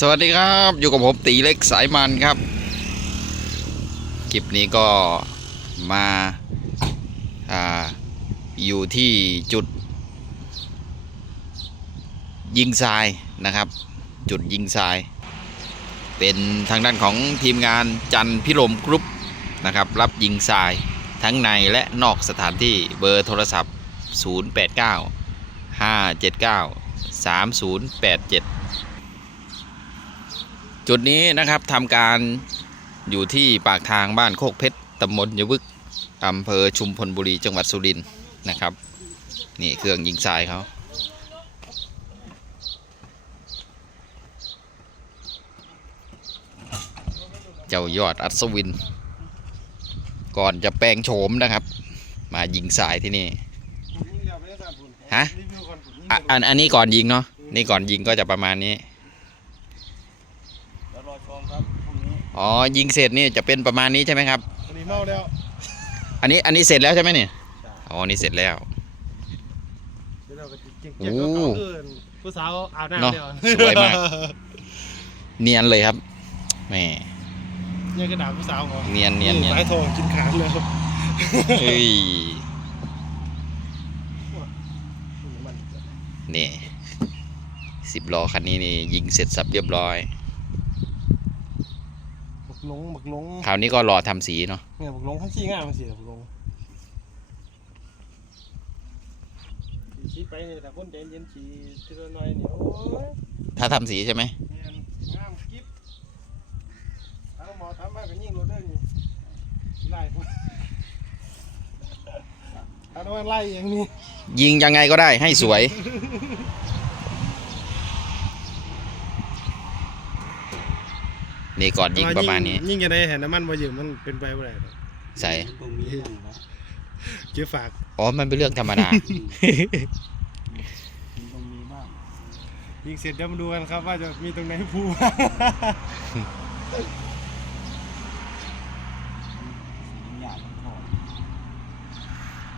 สวัสดีครับ อยู่กับผมตีเล็กสายมันครับคลิปนี้ก็มาอาอยู่ที่จุด ยิงทรายนะครับ จุดยิงทราย เป็นทางด้านของทีมงานจันพิรมกรุ๊ปนะครับ รับยิงทรายทั้งในและนอกสถานที่เบอร์โทรศัพท์ 089 579 3087 จุดนี้นะครับทำการอยู่ที่ปากทางบ้านโคกเพชรตำบลยวึกอำเภอชุมพลบุรีจังหวัดสุรินทร์นะครับ นี่เครื่องยิงทรายเขาเจ้ายอดอัศวิน ก่อนจะแปลงโฉมนะครับ มายิงทรายที่นี่ฮะอันอันนี้ก่อนยิงเนาะนี่ก่อนยิงก็จะประมาณนี้ แล้วรอชมครับพรุ่งนี้ อ๋อยิงเสร็จนี่จะเป็นประมาณนี้ใช่ไหมครับ อันนี้เมาแล้ว อันนี้อันนี้เสร็จแล้วใช่ไหมเนี่ยอ๋ออันนี้เสร็จแล้วเดี๋ยวเราก็เก่งโอ้ๆก็เก่าเกินผู้สาวอาบน้ำเนอะเดียวสวยมาก เนียนเลยครับแหมเนี่ยกระดาษผู้สาวเหรอเนียนเนียนเนียนสายทองกินขาดเลยครับเฮ้ยนี่สิบล้อคันนี้นี่ยิงเสร็จสับเรียบร้อยบักห ลงบักหลงคราวนี้ก็รอทำสีเนาะเนี่ยบักหลงเขาชี้ง่ายมันสิบักหลงชี้ไปเนี่ยแต่คนใจเย็นชี้ทีละหน่อยเนี่ยโอ้ยถ้าทำสีใช่ไหมเนียนงามกิ๊บเอาหมอทำมาเป็นยิ่งโรดเดอร์นี่ไล่เอาหน่อยไล่อย่างนี้ ยิงยังไงก็ได้ให้สวย นี่ก่อนยิงประมาณนี้ ยิ่งจะได้เห็นน้ำมันบ่เยอะมันเป็นไปบ่ได้หรอกใส่ตรงนี้บ้างนะเกี่ยวฝากอ๋อมันเป็นเรื่องธรรมดา มันต้องมีบ้างยิงเสร็จเดี๋ยวมาดูกันครับว่าจะมีตรงไหนให้พู มันยากมันพอ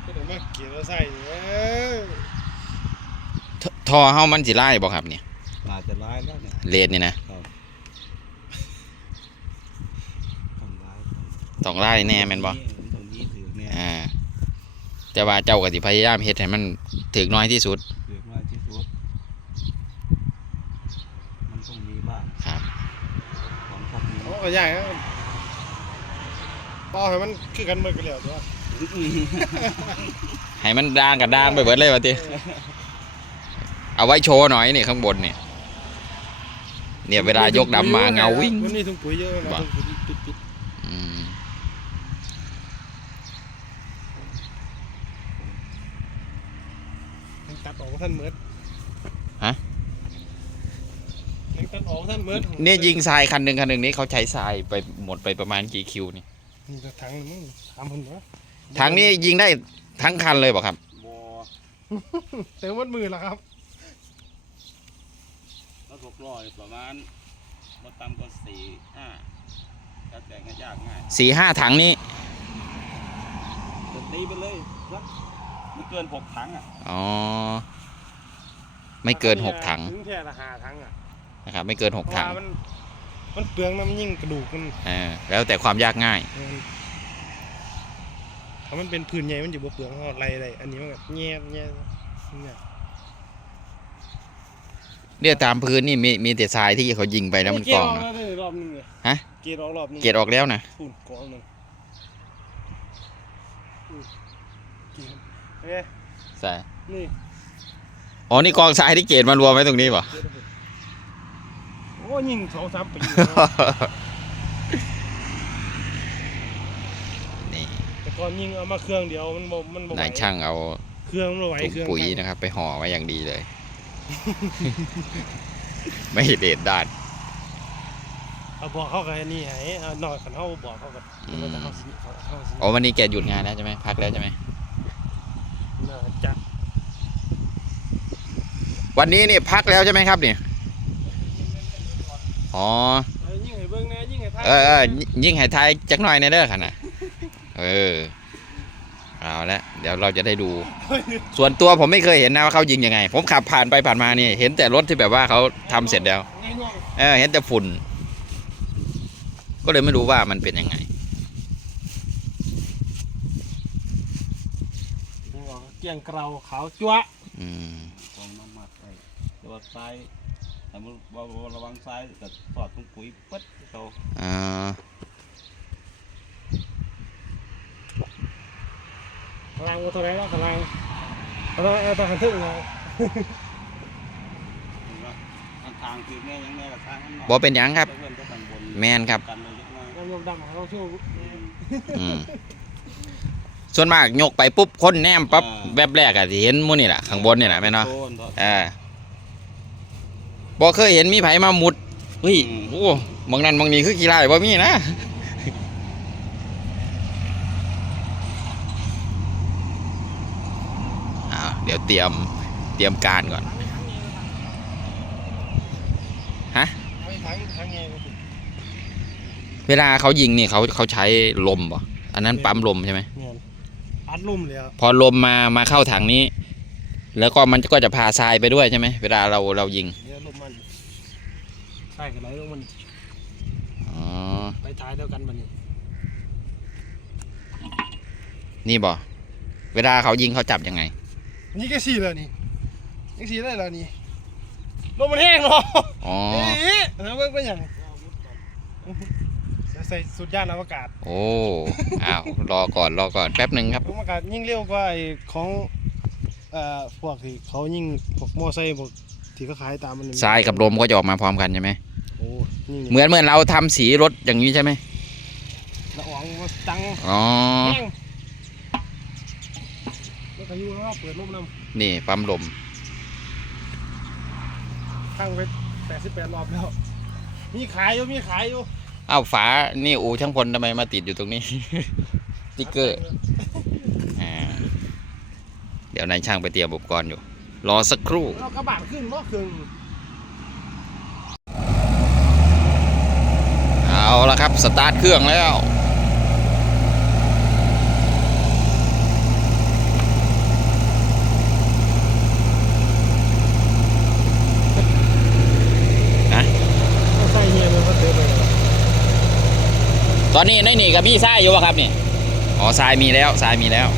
ก็เดี๋ยวมาเกี่ยวแล้วใส่เอ้ยททอเฮามันสิไล่บ่ครับเนี่ยอาจจะร้ายแล้วเนี่ยเลนนี่นะทำร้าย ต้องไล่แน่แม่นบ่ตรงนี้ถือเนี่ยอ่าแต่ว่าเจ้าก็สิพยายามเฮ็ดให้มันถึกน้อยที่สุดถือว่าที่สุดมันต้องมีบ้างครับของพวกนี้โอ้ก็ยากนะป้อให้มันคือกันเมื่อกันแล้วตัวให้มันด่างกับด่างไปเบิดเลยว่าติเอาไว้โชว์หน่อยนี่ข้างบนเนี่ยเนี่ยเวลายกดำมาเงาวิ่งมันมีถุงปุ๋ยเยอะนะว่ะถุงปุ๋ยปิดปิด อืม ยัง ตัดออกท่านเมิดฮะยังตัดออกท่านเมิดเนี่ยยิงทรายคันหนึ่งคันหนึ่งนี้เขาใช้ทรายไปหมดไปประมาณกี่คิวนี่นี่ก็ถังนึงถามเพิ่นวะทางนี้ยิงได้ทั้งคันเลยบ่ครับบอเต็มวัดมือแล้วครับแล้วถูกร้อยประมาณมาต่ำกว่าสี่ห้าถ้าแต่งก็ยากง่ายสี่ห้าถังนี้แต่ตีไปเลยสัก ไม่เกินหกถังอะอ๋อ ไม่เกินหกถังถึงแค่ละห้าถังอะนะครับ ไม่เกินหกเพราะถังว่ามันมันเปลืองนะมันยิ่งกระดูกมันอ่าแล้วแต่ความยากง่าย เออถ้ามันเป็นพื้นใหญ่มันอยู่บ่เปลืองเขาไรอะไรอันนี้มันแบบแง่แง่เนี่ยเนี่ยตามพื้นนี่มีมีแต่ทรายที่เขายิงไปแล้วมันกองเกนะรออกแล้วรอบนึงเลยฮะ เกรออกรอบนึงเกตออกแล้วนะ ฝุ่นกองนึงอืมเกรด เอ้ยใช่นี่อ๋อนี่กองทรายที่เกตมารวมไว้ตรงนี้ป่ะเกรดโอ้ยิงสองสามปีนี่แต่ก่อนยิงเอามาเครื่องเดียวมันบ่มันบ่ไหวนายช่างเอาเครื่องมันบ่ไหวถุงเครื่องปุ๋ยนะครับ ไปห่อไว้อย่างดีเลย ไม่ให้เด็ดด้าน เอาบอกเขากับนี่ให้เอาหน่อยขันเขาบอกเขากับอืมมันจะเขาสิเขาเขาสิ อ๋อวันนี้แกหยุดงานแล้วใช่ไหมพักแล้วใช่ไหม น่าจะ วันนี้นี่พักแล้วใช่ไหมครับเนี่ยอ๋อเอายิ่งให้เบิ่งนะยิ่งให้ทายเออเออยิ่งให้ทายจักหน่อยในเด้อค่ะนะเออเอาละเดี๋ยวเราจะได้ดู ส่วนตัวผมไม่เคยเห็นนะว่าเขายิงยังไง ผมขับผ่านไปผ่านมานี่ เห็นแต่รถที่แบบว่าเขาทำเสร็จแล้วนี่งอกเออเห็นแต่ฝุ่น ก็เลยไม่รู้ว่ามันเป็นยังไงงอกเกลียงเกลาขาวจั๊วะอืม กองน้ำมัดไปแต่ ว่าซ้ายแต่มันว่าว่าระวังซ้ายแต่สอดตรงปุ๋ยปึ๊ดโตอ่าพลังวัวตัวไหนแล้วพลังพลังเออตะขันทึ่งเลยเห็นปะทางทางคือแม่ยังแม่กับทางข้างนอกบอเป็นหยังครับเพื่อนก็ข้างบนแมนครับ กันเลยเล็กน้อยน้ำยมดำเขาช่วยอืมส่วนมากยกไปปุ๊บคนแนมปั๊บแวบแรกอะที่เห็นหมูนี่แหละข้างบนนี่แหละแม่นเนาะโซนเถอะ อ่า บอเคยเห็นมีไผมามุดเฮ้ยอืมโอ้บางนั้นบางนี้คือกีฬาบ่มีนะอ้าวเดี๋ยวเตรียมเตรียมการก่อน ฮะทั้งทั้งไงเวลาเขายิงนี่เขาเขาใช้ลมป่ะอันนั้นปั๊มลมใช่ไหมเนี่ยอัดลุ่มเลยอะพอลมมามาเข้าถังนี้ แล้วก็มันก็จะพาทรายไปด้วยใช่ไหมเวลาเราเรายิงเดี๋ยวลุ่มมันใช่กันไหนลุ่มมันอ๋อไปท้ายเดียวกันมันนี่นี่บ่เวลาเขายิงเขาจับยังไง นี่ก็สี่เลยนี่นี่สี่ได้แล้วนี่ลมมันแห้งเนาะอ๋อเอ๊ะแล้วเบิ่งเป็นหยังใส่สุดยานอวกาศ โอ้อ้าวรอก่อนรอก่อนแป๊บหนึ่งครับอวกาศยิ่งเร็วกว่าไอ้ของ เอ่อพวกที่เขายิ่งพวกมอไซค์พวกที่เขาขายตามมันทรายกับลมก็จะออกมาพร้อมกันใช่ไหมโอ้ยิ่งเหมือนเหมือนเราทำสีรถอย่างนี้ใช่ไหมละอองมาจังอ๋อ แห้งแล้วก็อยู่แล้วเปิดลมน้นี่ปั๊มลมำข้างไปแปดสิบแปดรอบแล้ว มีขายอยู่มีขายอยู่อ้าวฝา นี่อูช่างพลทำไมมาติดอยู่ตรงนี้ สติ๊กเกอร์อ่า เดี๋ยวนายช่างไปเตรียมอุปกรณ์อยู่ รอสักครู่ เรากระบะขึ้นรอบเครื่องเอาละครับ สตาร์ทเครื่องแล้วต้องใส่เงียบเลยมันเดินไปตอนนี้ในนี่กับมีทรายอยู่วะครับนี่ อ๋อทรายมีแล้วทรายมีแล้ว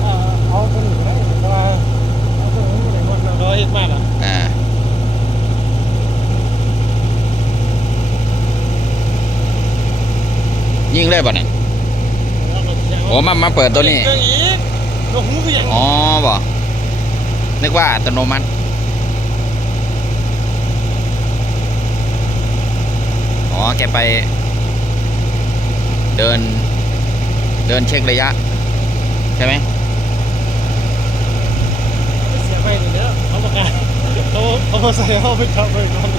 เอาเอาคนอื่นได้เพราะว่าเอาคนอื่นไม่ได้หมดนะเราเห็นมากอะ อ่า ยิงเลยป่ะเนี่ยโอ้มามาเปิดตัวนี้เครื่องอีกเราหูก็ยังอ๋อบ่นึกว่าอัตโนมัติอ๋อแกไป เดิน เดินเช็คระยะ ใช่ไหมเสียไปหนึ่งเด้อเขาประกาศเขาเขามาใส่เขาไปขับไปก่อน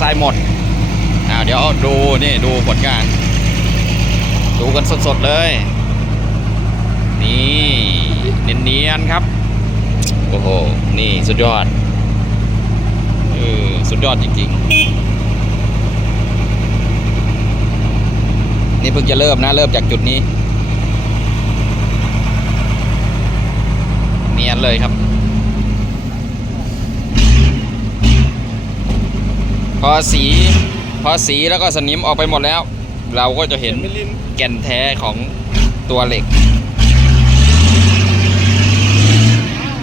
ทรายหมดอ่าเดี๋ยวดูนี่ดูผลงาน ดูกันสดๆเลย นี่เนียนๆครับ โอ้โห นี่สุดยอดเออสุดยอดจริงๆ นี่เพิ่งจะเริ่มนะ เริ่มจากจุดนี้ เนียนเลยครับ พอสีพอสีแล้วก็สนิมออกไปหมดแล้ว เราก็จะเห็นมิลินแก่นแท้ของตัวเหล็ก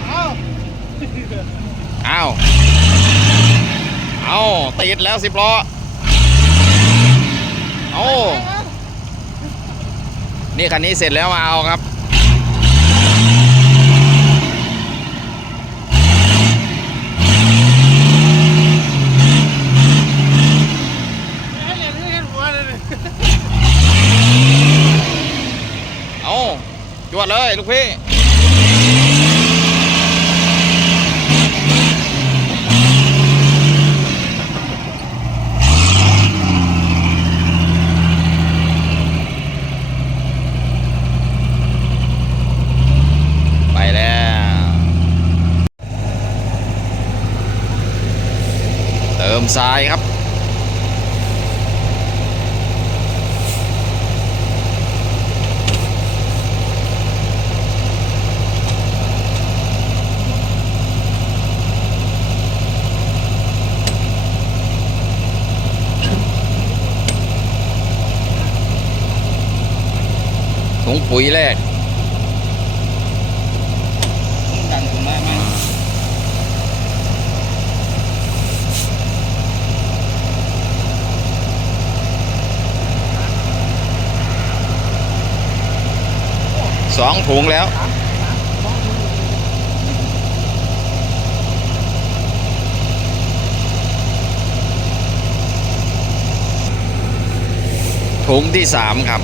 เอ้าอ้าว เอาติดแล้วสิบล้อ เอานี่คันนี้เสร็จแล้วมาเอาครับ เห็นเห็นเห็นหัวเลย เอาจว ดเลยลูกพี่ไปแล้วเติมทรายครับ ถุงปุ๋ยแรกดันขึ้นมาไหมสองถุงแล้วถุงที่สามครับ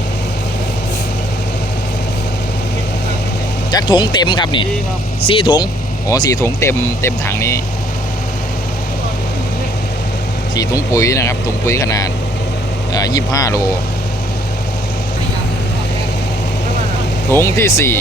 จักถุงเต็มครับนี่ดีครับสี่ถุงโอ้สี่ถุงเต็มเต็มถังนี้สี่ถุงปุ๋ยนะครับถุงปุ๋ยขนาดยี่ห้าโลถุงที่สี่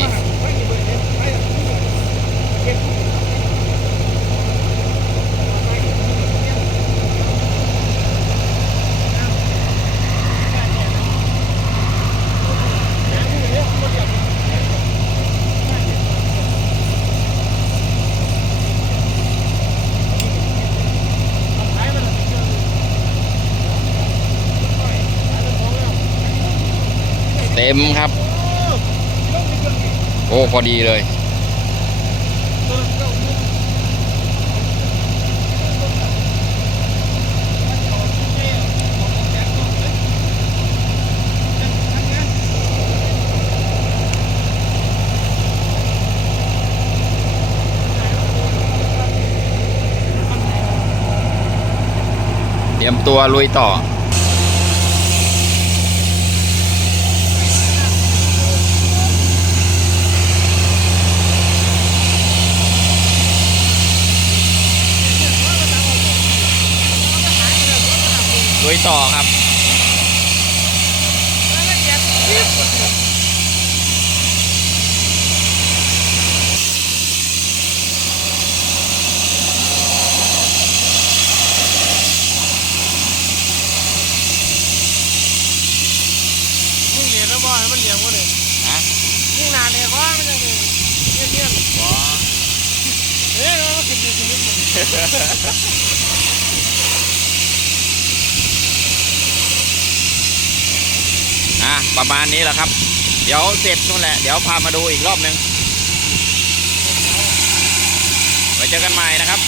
เต็มครับ โอ้พอดีเลย เตรียมตัวลุยต่อ ยต่อครับยิ่งเหรียญแล้วบ่ให้มันเหลี่ยมกว่าเลยฮะยิ่งนานเลยเพราะมันจะเลยเงี้ยเงี้ยเฮ้ยมันกินดีกินนิดหนึ่ง อะประมาณนี้แหละครับ เดี๋ยวเสร็จนู่นแหละเดี๋ยวพามาดูอีกรอบหนึ่งไว้เจอกันใหม่นะครับ